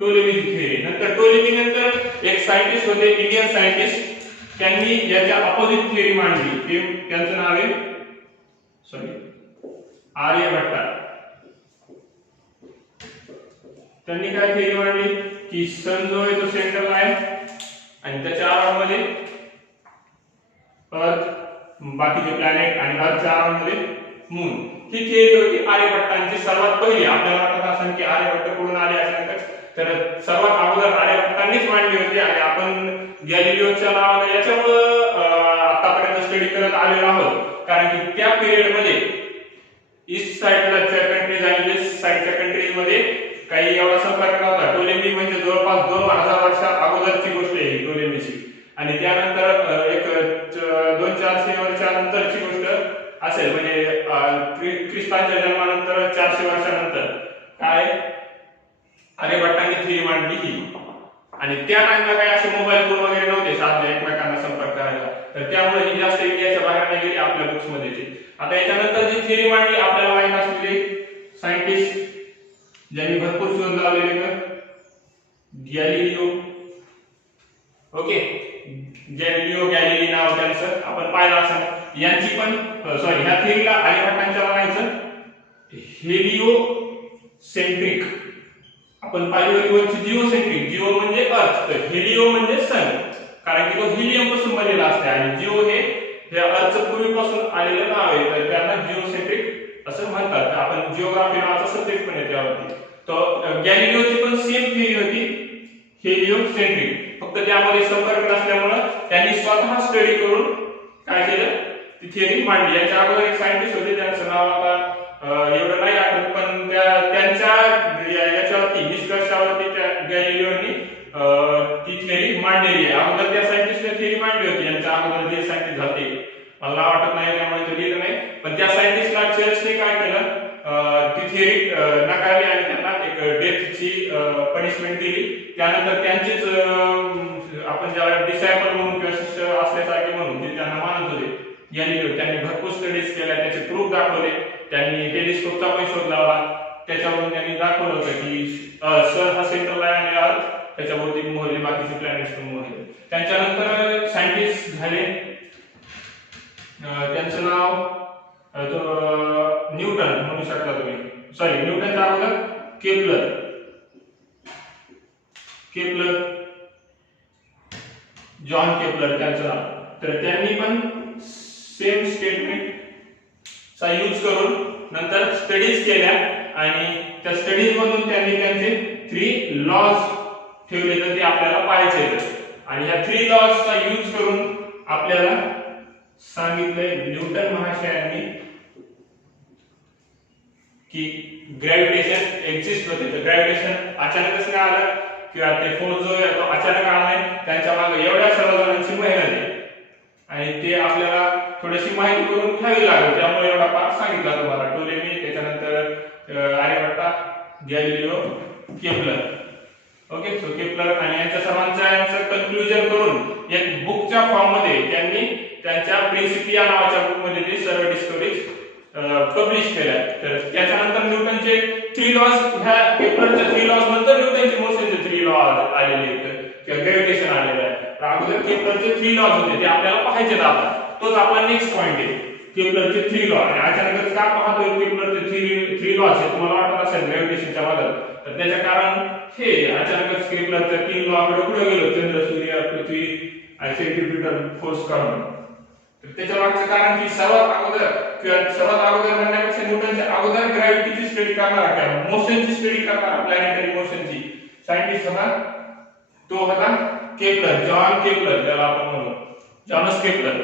टोलेमीची थिअरी. नंतर टोलेमी नंतर एक सायंटिस्ट होते, इंडियन सायंटिस्ट, त्यांनी याच्या अपोजिट थिअरी मांडली. ते त्यांचं नाव आहे आर्यभट्ट. त्यांनी काय थिअरी मांडली की सन जो आहे तो सेंट्रल आहे आणि त्याच्या अराउंड मध्ये अर्थ, बाकीचे प्लॅनेट आणि अर्थच्या अराउंड मध्ये मून. ही थिअरी होती आर्यभट्टांची सर्वात पहिली. आपल्याला वाटत असेल की आर्यभट्ट कुठून आले असेल, तर सर्वात अगोदर आर्यभट्टांनीच मांडली होती आणि आपण गॅलिलिओच्या नावाने याच्यामुळे आतापर्यंत स्टडी करत आलेलो आहोत कारण की त्या पिरियड मध्ये ईस्ट साइडच्या कंट्रीज आणि वेस्ट साइडच्या कंट्रीज मध्ये काही एवढा संपर्क नव्हता. टोलेमी म्हणजे जवळपास 2000 वर्षा अगोदरची गोष्ट आहे टोलेमीची आणि त्यानंतर एक 200-400 वर्षा नंतरची गोष्ट असेल, म्हणजे ख्रिस्ताच्या जन्मानंतर 400 वर्षानंतर काय आर्यभट्टांनी थिअरी मांडली ही. आणि त्या टाइमला काही असे मोबाईल फोन वगैरे नव्हते साधे एकमेकांना संपर्क करायला, तर त्यामुळे ही जास्त इंडियाच्या बाहेर नाही गेली आपल्या बुक्स मध्ये. आता याच्यानंतर जी थिअरी मांडली आपल्याला माहित असलेले सायंटिस्ट ज्यांनी भरपूर शोध लावलेले गॅलिलिओ. ओके, गॅलिलिओ गॅलिली नाव त्यांचं आपण पाहिलं असेल. यांची पण ह्या थिअरीला आर्यभट्टांच्या म्हणायचं हेलिओसेंट्रिक. आपण पाहिलं वरची जिओसेंट्रिक, जिओ म्हणजे अर्थ, तर हेलिओ म्हणजे सन, कारण की तो हिलियम पासून बनलेला असते आणि जिओ हे अर्थचं पूर्वीपासून आलेलं नाव आहे, तर त्यांना जिओसेंट्रिक असं म्हणतात. आपण जिओग्राफी नावाचा सब्जेक्ट पण आहे त्यावरती. तर गॅलिलिओची पण सेम थिअरी होती हेलिओसेंट्रिक, फक्त त्यामध्ये संपर्क नसल्यामुळे त्यांनी स्वतः स्टडी करून काय केलं ती थिअरी मांडली. याच्या अगोदर एक सायंटिस्ट होते, त्यांचं नाव आता एवढं नाही आठवत, पण त्यांच्या याच्यावरती निष्कर्षावरती त्या गॅलिलिओनी ती थिअरी मांडलेली आहे. अगोदर त्या सायंटिस्टने थिअरी मांडली होती, यांच्या अगोदर जे सायंटिस्ट झाले मला वाटत नाही त्यामुळे ते लिहिलं नाही, पण त्या सायंटिस्टला चर्चने काय केलं ती थिअरी नकारली आणि त्यांना एक डेथची पनिशमेंट दिली. त्यानंतर त्यांचीच आपण ज्याला डिसायपल म्हणून किंवा शिष्य असल्यासारखे म्हणून ते त्यांना मानत होते गॅलिलिओ. त्यांनी भरपूर स्टडीज केल्या, त्याचे प्रूफ दाखवले, त्यांनी टेलिस्कोपचा पण शोध लावला, त्याच्यावरून त्यांनी दाखवलं होतं की सन हा सेंट्रल आहे आणि अर्थ त्याच्यावरती मोहले, बाकीचे प्लॅनेट्स पण मोहले. त्यांच्यानंतर सायंटिस्ट झाले, त्यांचं नाव न्यूटन म्हणू शकता तुम्ही. सॉरी, न्यूटनच्या अगोदर केपलर. जॉन केपलर त्यांचं नाव. तर त्यांनी पण सेम स्टेटमेंट चा यूज करून नंतर स्टडीज केल्या आणि त्या स्टडीज मधून त्यांनी त्यांचे 3 लॉज ठेवले, तर ते आपल्याला पाहायचे. आणि या 3 लॉजचा यूज करून आपल्याला सांगितले न्यूटन महाशयांनी की ग्रॅव्हिटेशन एक्झिस्ट होते. तर ग्रॅव्हिटेशन अचानकच नाही आलं किंवा ते फोर्स जो आहे तो अचानक आला नाही, त्यांच्या मागे एवढ्या सर्व जणांची मेहनत आहे आणि ते आपल्याला थोडीशी माहिती करून घ्यावी लागेल. त्यामुळे एवढा पाठ सांगितला तुम्हाला. टोलेमी, त्याच्यानंतर Aryabhatta, Galileo, Kepler. Okay, so Kepler आणि यांच्या सर्वांचं कन्क्लुजन करून एक बुकच्या फॉर्म मध्ये त्यांनी त्यांच्या प्रिन्सिपिया नावाच्या बुक मध्ये ते सर्व डिस्कवरीज पब्लिश केल्या. तर त्याच्यानंतर न्यूटनचे 3 लॉज, ह्या केपलरच्या 3 लॉज नंतर न्यूटनचे मोशनचे 3 लॉ आलेले आहेत किंवा ग्रॅव्हिटेशन आलेलं आहे. तर अगोदर केपलरचे 3 लॉज होते, ते आपल्याला पाहायचे. आता तोच आपला नेक्स्ट पॉइंट आहे, केपलरचे 3 लॉ. आणि अचानकच का पाहतोय केपलरचे 3 लॉज हे तुम्हाला वाटत असेल ग्रॅव्हिटेशनच्या बद्दल, तर त्याचे कारण हे अचानकच केपलरच्या 3 लॉ कडे पुढे गेलो, चंद्र, सूर्य, पृथ्वी आणि सेंट्रिपिटल फोर्स काढून. तर त्याच्या मागचे कारण की सर्वात अगोदर म्हणण्यापेक्षा न्यूटनच्या अगोदर ग्रॅव्हिटीची स्टडी करणारा किंवा मोशनची स्टडी करणारा, प्लॅनेटरी मोशनची सायंटिस्ट होता, तो होता केपलर, जॉन केपलर, ज्याला आपण म्हणू जॉनस केपलर.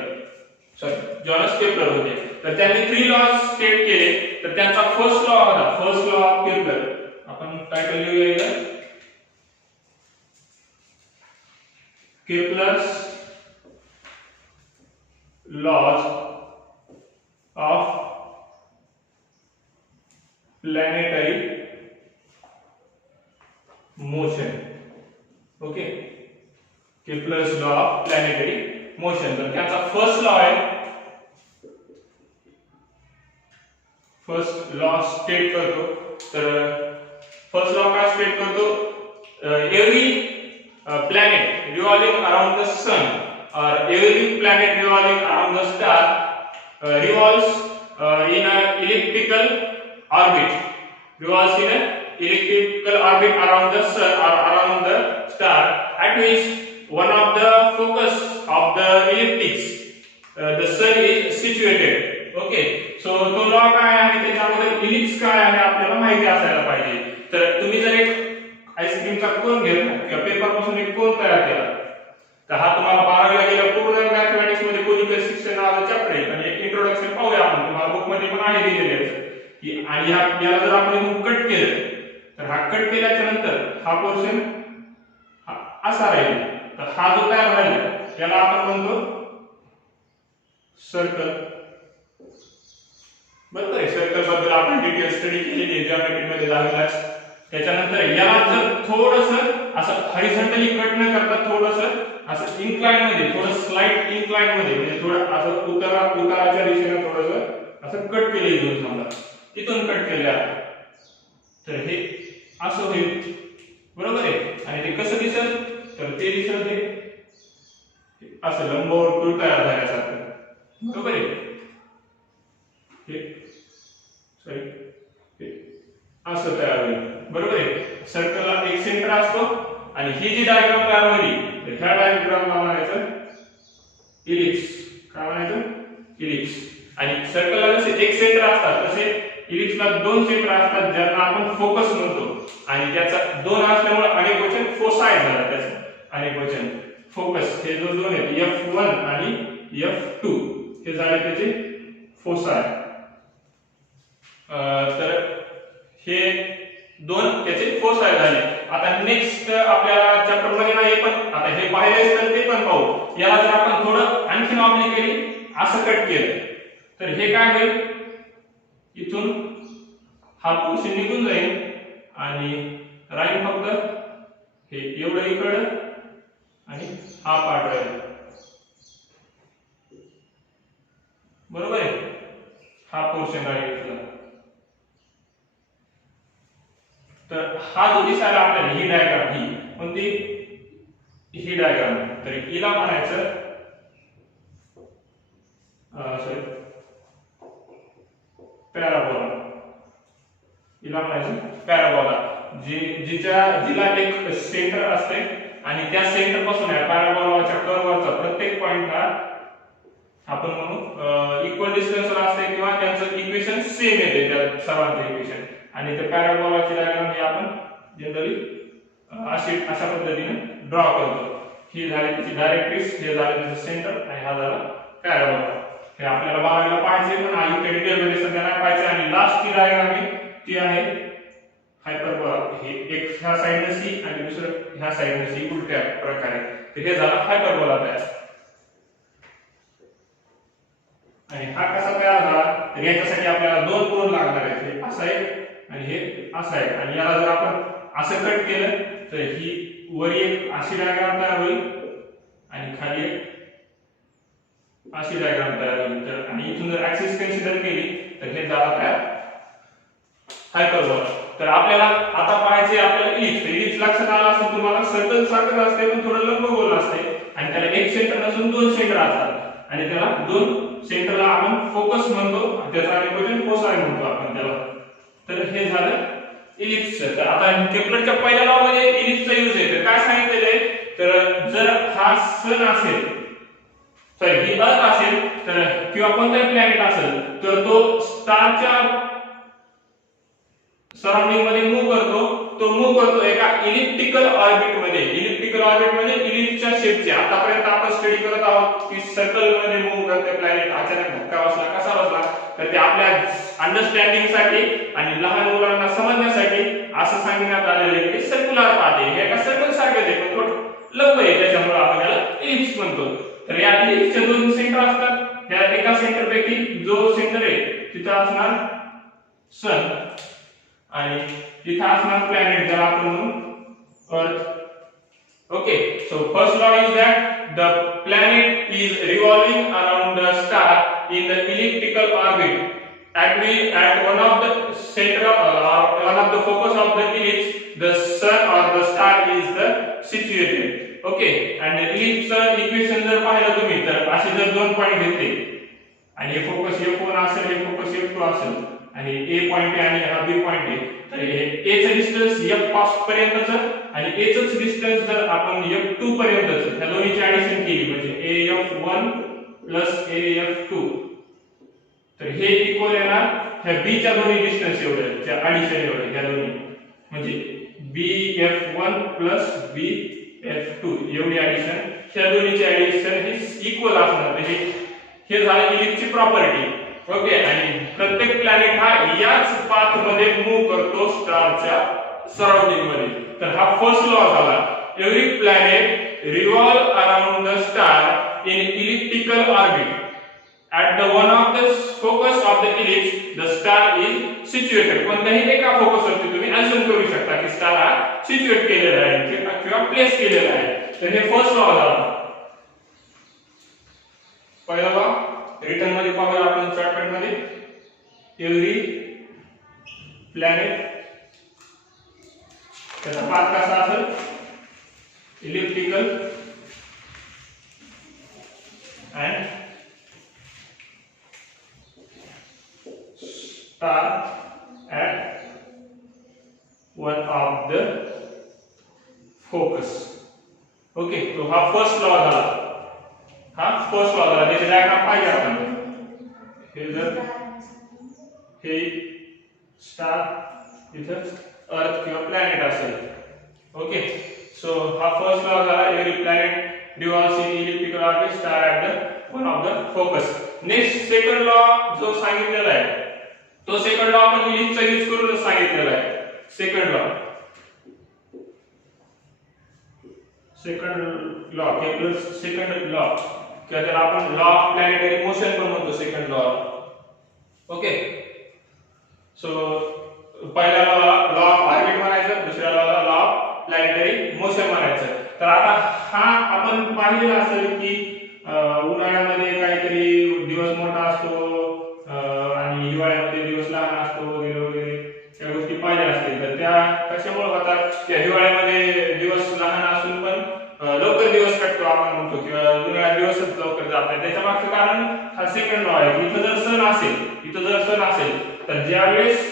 जॉनस केपलर होते. तर त्यांनी 3 लॉज स्टेट केले. तर त्यांचा फर्स्ट लॉ होता, फर्स्ट लॉ ऑफ केपलर. आपण टायटल लिहूया, Kepler's laws of planetary motion. Okay, Kepler's law of planetary motion. तर त्याचा फर्स्ट लॉ आहे, फर्स्ट लॉ स्टेट करतो. तर फर्स्ट लॉ काय स्टेट करतो, every planet revolving around the sun or every planet revolving around the star revolves in a elliptical orbit, revolves in a elliptical orbit around the sun or around the star, at which one of the focus of the elliptics the sun is situated. Okay, so तो law काय आहे, त्याच्यामध्ये ellipse काय आहे आपल्याला माहिती असायला पाहिजे. तर तुम्ही जर एक आईस्क्रीमचा कोन घेतला किंवा पेपर पासून एक कोन तयार केला, तर हा तुम्हाला 12वीला गेल्या पूर्ण मॅथमॅटिक्स मध्ये कोनिकल सेक्शन नावाचा चॅप्टर आहे. आणि एक इंट्रोडक्शन पाहूया आपण, तुम्हाला बुक मध्ये पण आहे दिलेले की. आणि याला जर आपण कट केलं, तर हा कट केल्याच्या नंतर हा पोर्शन असा राहील. तर हा जो तयार राहिला त्याला आपण म्हणतो सर्कल. बरोबर आहे, सर्कल बद्दल आपण डिटेल स्टडी केलेली आहे जिओमेट्री मध्ये 10वीलाच. त्याच्यानंतर याला जर थोडंसं असं हॉरिझॉन्टली कट न करता थोडंसं असं इन्क्लाइन मध्ये, थोडं स्लाइट इन्क्लाइन मध्ये, म्हणजे थोडं असं उताराच्या दिशेने थोडंसं असं कट केले इथून, समजा इथून कट केले आहे, तर हे असं होईल. बरोबर आहे. आणि ते कसं दिसेल, तर ते दिसेल हे असं लंबवर्तुळ तयार झाल्यासारखं. बरोबर आहे. हे असं तयार होईल. बरोबर आहे. सर्कलला एक सेंटर असतो आणि ही जी डायग्राम तयार होईल, ह्या डायग्रामला म्हणायचं इलिप्स. काय म्हणायचं, इलिप्स. आणि सर्कलला जसे एक सेंटर असतात तसे इलिप्सला दोन सेंटर असतात, ज्यांना आपण फोकस म्हणतो. आणि त्याचा दोन असल्यामुळे अनेक वचन फोसाय झाला. त्याचं अनेक वचन फोकस, हे जो दोन आहेत F1 आणि F2 हे झाले त्याचे फोसाय. तर हे दोन त्याचे फोसाय झाले. आता नेक्स्ट आपल्याला चॅप्टर मध्ये नाही, पण आता हे पाहिलेच तर ते पण पाहू. याला जर आपण थोडं आणखीन ऑब्लिकली असं कट केलं, तर हे काय होईल, इथून हा पोर्शन निघून जाईल आणि राहील फक्त हे एवढं इकडं आणि हा पार्ट राहील. बरोबर आहे. हा पोर्शन राहील इथला. तर हा जो दिसायला आपल्याला ही डायग्राम, ही कोणती, ही डायग्राम, तर हिला म्हणायचं पॅराबोला. हिला म्हणायचं पॅराबोला. जिला एक सेंटर असते आणि त्या सेंटर पासून या पॅराबोलाच्या कर्वचा प्रत्येक पॉइंटला आपण म्हणू इक्वल डिस्टन्सवर असते किंवा त्यांचं इक्वेशन सेम येते, त्या सर्वांचं इक्वेशन. आणि त्या पॅराबोलाची डायग्राम ही आपण जनरली अशा पद्धतीने ड्रॉ करतो. ही झाली त्याची डायरेक्ट्रिक्स, हे झाले त्याचं सेंटर आणि हा झाला पॅराबोला. हे आपल्याला 12वीला पाहायचे, पण इथे डिटेल मध्ये सध्या नाही पाहायचे. आणि लास्ट ची डायग्राम आहे ती आहे हायपरबोला. हे एक ह्या साइडने सी आणि दुसरं ह्या साइडने सी उलट्या प्रकारे, तर हे झाला हायपरबोला तयार. आणि हा कसा तयार झाला, तर याच्यासाठी आपल्याला दोन कोन लागणार आहेत. हे असं आहे आणि हे असं आहे. आणि याला जर आपण असं कट केलं, तर ही वर एक अशी डायग्राम तयार होईल आणि खाली एक अशी डायग्राम तयार होईल. तर आणि इथून जर ऍक्सिस कन्सिडर केली, तर हे झाला तयार हायपरबोला. तर आपल्याला आता पाहायचे आपल्याला इलिप्स. इलिप्स लक्षात आला असेल तुम्हाला, सर्कल सारखंच असते पण थोडं लंबगोल असते. आणि त्याला एक सेंटर नसून दोन सेंटर असतात. आणि त्याला दोन सेंटरला आपण फोकस म्हणतो, त्याचा अनेक वचन फोसाय म्हणतो आपण त्याला. तर हे झालं इलिप्स. तर आता केप्लरच्या पहिल्या लॉ मध्ये इलिप्सचा यूज आहे. तर काय सांगितलेलं आहे, तर जर हा सन असेल, सॉरी ही अर्थ असेल, तर किंवा कोणताही प्लॅनेट असेल, तर तो स्टारच्या सराउंडिंग मध्ये मूव्ह करतो. तो मूव्ह करतो एका इलिप्टिकल ऑर्बिट मध्ये. इलिप्टिकल ऑर्बिट मध्ये इलिप्सच्या शेपचे. आतापर्यंत आपण स्टडी करत आहोत की सर्कल मध्ये मूव्ह करते प्लॅनेट. अचानक धक्का बसला, कसा बसला, तर ते आपल्या अंडरस्टँडिंग साठी आणि लहान मुलांना समजण्यासाठी असं सांगण्यात आलेलं आहे की सर्क्युलर पाथ आहे. हे एका सर्कल सारखेच आहे पण थोडं लंब आहे, त्याच्यामुळे आपण त्याला इलिप्स म्हणतो. तर या इलिप्सचे दोन सेंटर असतात. त्या एका सेंटर पैकी जो सेंटर आहे तिथं असणार सन आणि इथे असणार प्लॅनेट ज्याला आपण म्हणू अर्थ. Okay, so first law is that the planet is revolving around the star in the elliptical orbit. At one of the center or one of the focus of the ellipse, the sun or the star is the situated. Okay, and ellipse equation जर पाहिलं तुम्ही तर असे जर दोन point घेतले आणि हे फोकस F1 असेल, हे फोकस F2 असेल आणि A पॉइंट आहे आणि हा B पॉइंट आहे, तर A चं डिस्टन्स F पर्यंतचं आणि A चं डिस्टन्स जर आपण F2 पर्यंतचं त्या दोन्हीची ऍडिशन केली म्हणजे AF1 AF2, तर हे इक्वल येणार ह्या B च्या दोन्ही डिस्टन्स एवढ्या ऍडिशन एवढ्या ह्या दोन्ही म्हणजे BF1 BF2 एवढी ऍडिशन, ह्या दोन्हीची ऍडिशन ही इक्वल असणार. म्हणजे हे झालं इलिप्सची प्रॉपर्टी. ओके, आणि प्रत्येक प्लॅनेट हा याच पाथ मध्ये मूव्ह करतो स्टारच्या सराउंडिंग मध्ये. तर हा फर्स्ट लॉ झाला. Every planet revolve around the star in elliptical orbit. At the one of the focus of the ellipse, the star is situated. कोणत्याही एका फोकस वरती तुम्ही अज्युम करू शकता की स्टार हा सिच्युएट केलेला आहे किंवा प्लेस केलेला आहे. तर हे फर्स्ट लॉ झाला. पहिला लॉ रिटर्न मध्ये पाहूया आपण शॉर्टकट मध्ये. एव्हरी प्लॅनेट त्याचा पाथ कसा असेल elliptical and star at one of the focus. Okay, तो हा फर्स्ट लॉ झाला. हा फर्स्ट लॉ झाला. त्याचे डायग्राम पाहिजे आपण. हे जर हे स्टार इथं अर्थ किंवा प्लॅनेट असेल. ओके, सो हा फर्स्ट लॉ झाला. Every planet revolves in elliptical orbit, star at the one of the focus. Next second law जो सांगितलेला आहे तो सेकंड लॉ आपण इलिप्सचा यूज करून सांगितलेला आहे. Second law Kepler's second law किंवा त्याला आपण लॉ ऑफ प्लॅनेटरी मोशन पण म्हणतो सेकंड लॉ. ओके, सो पहिल्या लॉ ऑफ ऑर्बिट म्हणायचं, दुसऱ्या लॉला लॉ ऑफ प्लॅनेटरी मोशन म्हणायचं. तर आता हा आपण पाहिलेला असेल की उन्हाळ्यामध्ये काहीतरी दिवस मोठा असतो आणि हिवाळ्यामध्ये दिवस लहान असतो वगैरे वगैरे त्या गोष्टी पाहिल्या असतील. तर त्या कशामुळे होतात? त्या हिवाळ्यामध्ये दिवस लहान असून पण लवकर दिवस कटतो आपण म्हणतो किंवा उन्हाळ्यात दिवसच लवकर जात नाही. त्याच्या मागचं कारण हा सेकंड लॉ आहे. इथं जर सन असेल तर ज्यावेळेस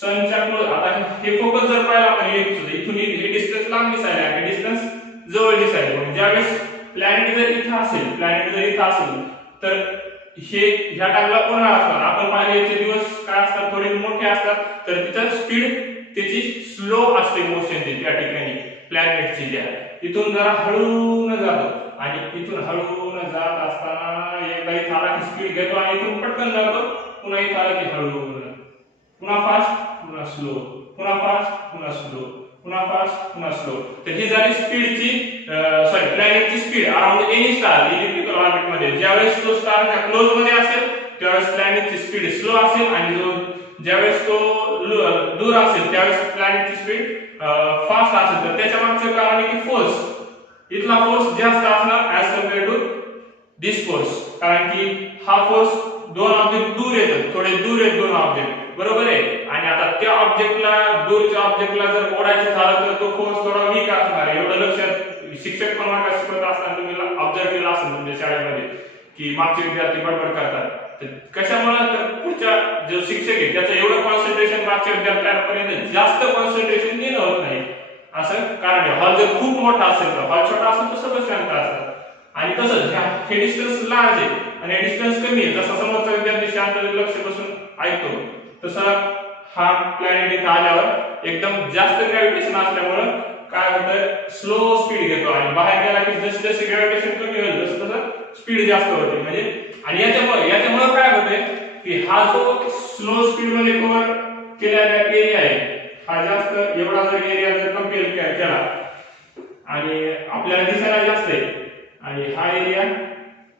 सनच्या क्लोज, आता हे फोकस जर पाहिलं आपण इथून हे डिस्टन्स लांब दिसायला हे डिस्टन्स जवळ दिसायला. ज्यावेळेस प्लॅनेट जर इथं असेल तर हे ह्या टाइमला उन्हाळा असणार. आपण पाहिले याचे दिवस काय असतात, थोडे मोठे असतात. तर तिथं स्पीड त्याची स्लो असते मोशनची त्या ठिकाणी प्लॅनेटची. त्या इथून जरा हळून जातो आणि इथून हळून जात असताना एकदा इथं आला की स्पीड घेतो आणि इथून पटकन जातो. पुन्हा इथं आला की हळून, पुन्हा फास्ट, पुन्हा स्लो, पुन्हा फास्ट, पुन्हा स्लो, पुन्हा फास्ट, पुन्हा स्लो. तर ही झाली स्पीडची प्लॅनेटची speed around any star elliptical orbit मध्ये. ज्यावेळेस तो स्टारच्या क्लोज मध्ये असेल त्यावेळेस प्लॅनेटची स्पीड स्लो असेल आणि ज्यावेळेस तो दूर असेल त्यावेळेस प्लॅनेटची स्पीड फास्ट असेल. तर त्याच्या मागचं कारण आहे की फोर्स, इथला फोर्स जास्त असणार as compare to this force. कारण की हा फोर्स दोन ऑब्जेक्ट दूर येतात, थोडे दूर आहेत दोन ऑब्जेक्ट, बरोबर आहे. आणि आता त्या ऑब्जेक्टला दूरच्या ऑब्जेक्टला जर ओढायचं झालं तर तो फोर्स थोडा वीक असणार. एवढं लक्षात शिक्षक पण वर्गात शिकवत असताना तुम्ही ऑब्झर्व केलं असेल तुमच्या शाळेमध्ये की मागचे विद्यार्थी बडबड करतात. तर कशामुळे? तर पुढच्या जो शिक्षक आहे त्याचं एवढं कॉन्सन्ट्रेशन मागच्या विद्यार्थ्यांपर्यंत जास्त कॉन्सन्ट्रेशन देणं होत नाही. असं कारण आहे. हॉल जर खूप मोठा असेल तर हॉल छोटा असेल तर सगळं शांत असतात. आणि तसंच हे डिस्टन्स लार्ज आहे आणि डिस्टन्स कमी आहे. जसा समोरचा विद्यार्थी शांत लक्ष बसून ऐकतो तसं हा प्लॅनेट इथे आल्यावर एकदम जास्त ग्रॅव्हिटेशन असल्यामुळे काय होतं, स्लो स्पीड घेतो आणि बाहेर गेला की जसे जसे ग्रॅव्हिटेशन कमी होईल तसं तसं स्पीड जास्त होते. म्हणजे आणि याच्यामुळे काय होते की हा जो स्लो स्पीड मध्ये कव्हर केलेला एरिया आहे हा जास्त, एवढा जर एरिया जर कम्पेअर केला आणि आपल्याला दिसायला जास्त आहे आणि हा एरिया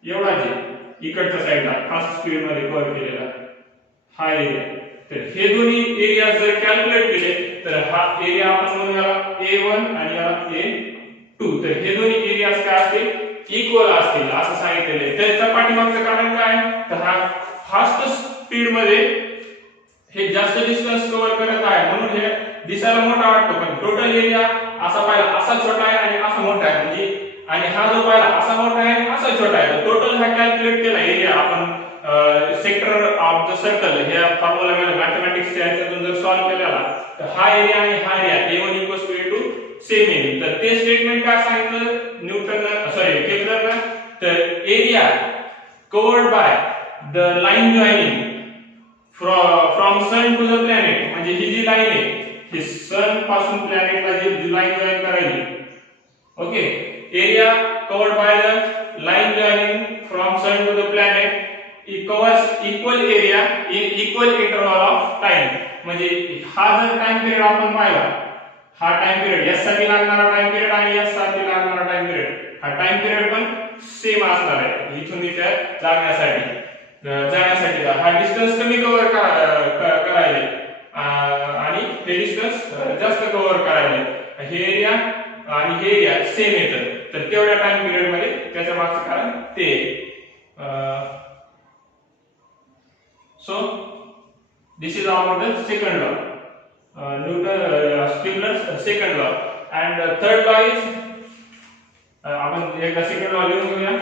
एवढाच आहे इकडच्या साईडला फास्ट स्पीड मध्ये कव्हर केलेला हा एरिया, तर हे दोन्ही एरिया जर कॅल्क्युलेट केले तर हा एरिया आपण म्हणूया A1 आणि याला A2. तर हे दोन्ही एरियाज काय असतील इक्वल असतील असं सांगितलेले आहे. त्याच्या पाठीमागचं कारण काय तर हा फास्ट स्पीड मध्ये हे जास्त डिस्टन्स कव्हर करत आहे म्हणून हे दिसायला मोठा वाटतो पण टोटल एरिया असा पाहिला असा छोटा आहे आणि असा मोठा आहे म्हणजे आणि हा जो पाहिला असा मोठा आहे आणि असा छोटा आहे. तर टोटल हा कॅल्क्युलेट केला एरिया आपण सेक्टर ऑफ द सर्कल ह्या फॉर्म्युला मध्ये मॅथमॅटिक्सच्या ह्याच्यातून जर सॉल्व्ह केलेला तर हा एरिया आणि हा एरिया A1 A2 सेम येईल. तर ते स्टेटमेंट काय सांगितलं न्यूटन सॉरी केपलरनं तर area covered by the line joining from sun to the planet म्हणजे ही जी लाईन आहे ही सन पासून प्लॅनेटला जी लाईन जॉइन करायची okay area covered by the line joining from sun to the planet it covers equal area in equal interval of time म्हणजे हा जर टाइम पिरियड आपण पाहिला हा टाइम पिरियड S साठी लागणारा टाइम पिरियड आणि S साठी लागणारा टाइम पिरियड हा टाइम पिरियड पण सेम असणार आहे इथून इथे जाण्यासाठी हा डिस्टन्स कमी कव्हर करायले आणि हे डिस्टन्स जास्त कव्हर करायले हे एरिया आणि हे एरिया सेम येतं तर तेवढ्या टाइम पिरियड मध्ये त्याच्या मागचं कारण ते so this is about the second law Kepler's second law and third law is आपण एकदा सेकंड लॉ लिहून घेऊया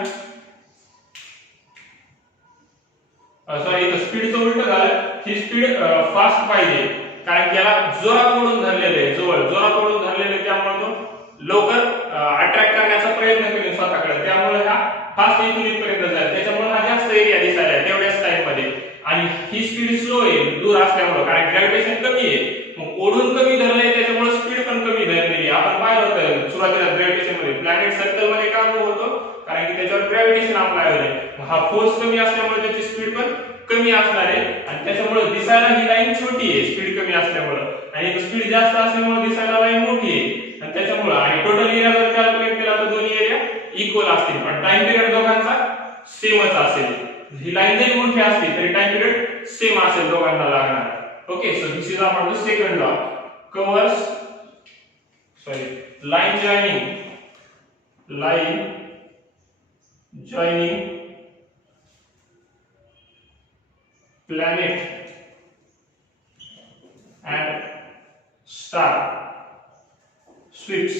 सॉरी इथं स्पीडचं उलट झालं ही स्पीड फास्ट पाहिजे कारण की याला जोरातोडून धरलेलं आहे जोरातोडून धरलेलं आहे त्यामुळे तो लवकर अट्रॅक्ट करण्याचा प्रयत्न करेल स्वतःकडे त्यामुळे हा फास्ट इथून इथपर्यंत जाईल त्याच्यामुळे हा जास्त एरिया दिसायला आहे तेवढ्याच टाइम मध्ये आणि ही स्पीड स्लो आहे दूर असल्यामुळे कारण ग्रॅव्हिटेशन कमी आहे मग ओढून कमी धरलंय त्याच्यामुळे स्पीड पण कमी धरलेली आपण पाहिलं होतं सुरुवातीला ग्रॅव्हिटेशन मध्ये प्लॅनेट सर्कल मध्ये काय होतो कारण की त्याच्यावर ग्रॅव्हिटेशन अप्लाय होते हा फोर्स कमी असल्यामुळे त्याची स्पीड पण कमी असणार आहे आणि त्याच्यामुळे दिसायला ही लाईन छोटी आहे स्पीड कमी असल्यामुळे आणि स्पीड जास्त असल्यामुळे दिसायला लाईन मोठी आहे आणि त्याच्यामुळे आणि टोटल एरिया जर कॅल्क्युलेट केला तर दोन्ही एरिया इक्वल असतील पण टाइम पिरियड दोघांचा सेमच असेल ही लाईन जरी मोठी असली तरी टाइम पिरियड सेम असेल दोघांना लागणार okay so this is about the second law covers line joining planet and star sweeps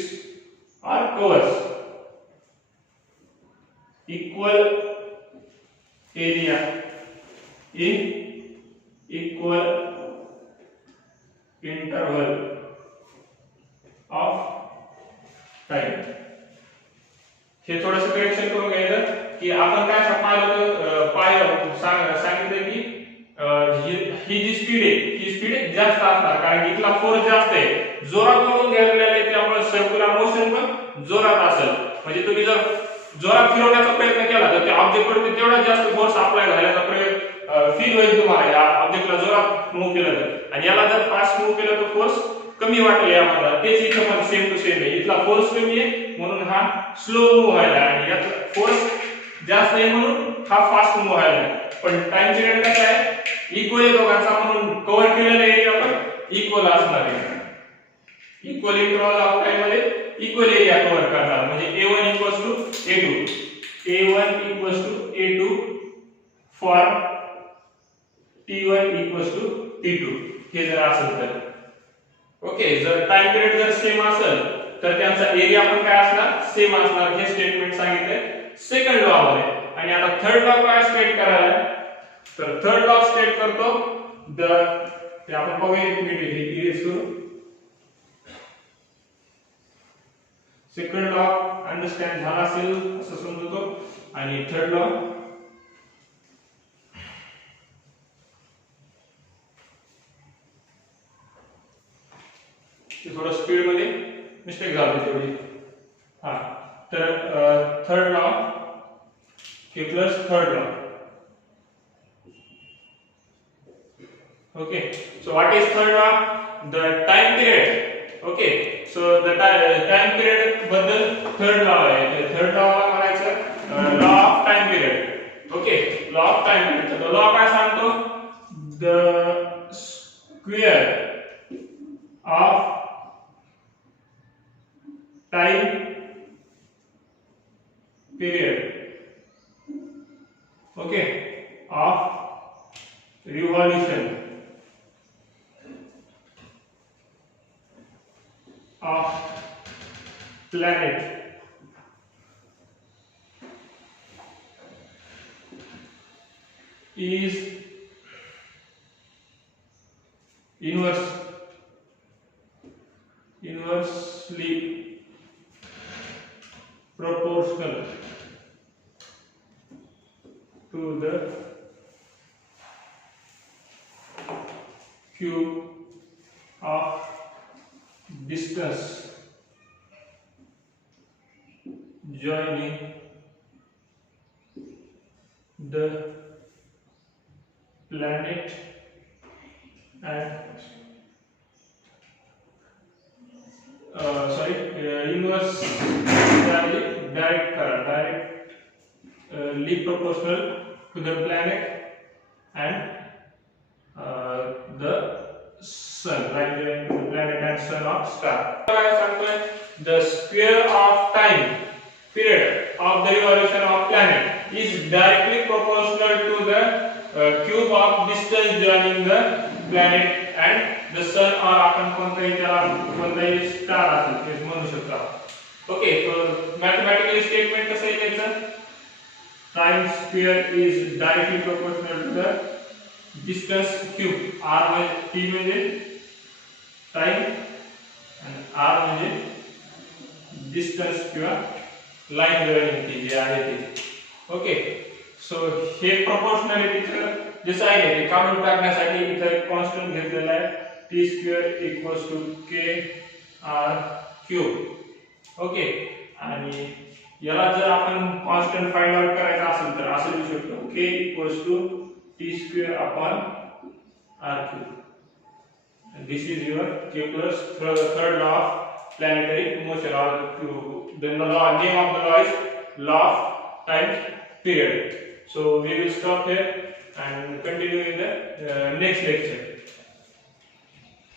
or covers equal area in equal interval of time. हे थोडंसं करेक्शन करून घ्यायचं की आपण काय सांगितलं की ही जी स्पीड आहे ही स्पीड जास्त असणार कारण की इथला फोर्स जास्त आहे जोरात म्हणून घ्यायला आहे त्यामुळे सर्क्युलर मोशन पण जोरात असेल म्हणजे तुम्ही जर जोरात फिरवण्याचा प्रयत्न केला तर त्या ऑब्जेक्टवरती तेवढा जास्त फोर्स अप्लाय झाल्याचा प्रयोग फील होईल तुम्हाला या ऑब्जेक्टला जोरात मूव्ह केलं तर आणि याला जर फास्ट मूव्ह केलं तर फोर्स कमी वाटेल यामध्ये तेच इथं पण सेम टू सेम आहे इथला फोर्स कमी आहे म्हणून हा स्लो मूव्ह व्हायला आणि याचा फोर्स जास्त आहे म्हणून हा फास्ट मूव्ह व्हायला पण टाइम पिरियड कसा आहे इक्वल आहे दोघांचा म्हणून कव्हर केलेला एरिया पण इक्वल असणार आहे इक्वल इंटरवल ऑफ टाइम मध्ये इक्वल एरिया कव्हर करणार म्हणजे A1 A2 A2 for T1 T2 हे जर असेल तर ओके जर टाइम पिरियड जर सेम असेल तर त्यांचा एरिया पण काय असणार सेम असणार हे स्टेटमेंट सांगितलंय सेकंड लॉ मध्ये आणि आता थर्ड लॉ काय स्टेट करायला तर थर्ड लॉ स्टेट करतो ते आपण बघूया एक मिनिट हे इरेज करू सेकंड लॉ अंडरस्टँड झाला असेल असं समजतो आणि थर्ड लॉ थोडं स्पीड मध्ये मिस्टेक झाली थोडी हा तर third law Kepler's third law okay so what is third law the time period okay so the time period बद्दल third law आहे third law म्हणायचं law of time period okay law of time period तर law काय सांगतो the square of time period, okay, of revolution of planet is inversely proportional to the cube of distance joining the planet and inverse directly proportional to the planet and the sun, right? To the planet and sun of star. The square of time period of the revolution of planet is directly proportional to the cube of distance joining the planet and the sun, or आपण कोणताही star असेल ते म्हणू शकतो. Okay, तर mathematically statement कसं आहे त्याचं? Time square is directly proportional to the distance cube. r म्हणजे t म्हणजे टाइम आणि r म्हणजे डिस्टन्स किंवा लाईन जॉइनिंग ती जी आहे ती. ओके, सो हे प्रोपोर्शनॅलिटीचं जे साइन आहे ते काढून टाकण्यासाठी इथे एक कॉन्स्टंट घेतलेला आहे t square equals to k r cube. Okay, आणि याला जर आपण कॉन्स्टंट फाइंड आउट करायचा असेल तर असं लिहू शकतो k equals to t square upon r cube. This is your Kepler's third law of planetary motion, or the law, name of the law is law of time period. So we will stop here and continue in the next lecture.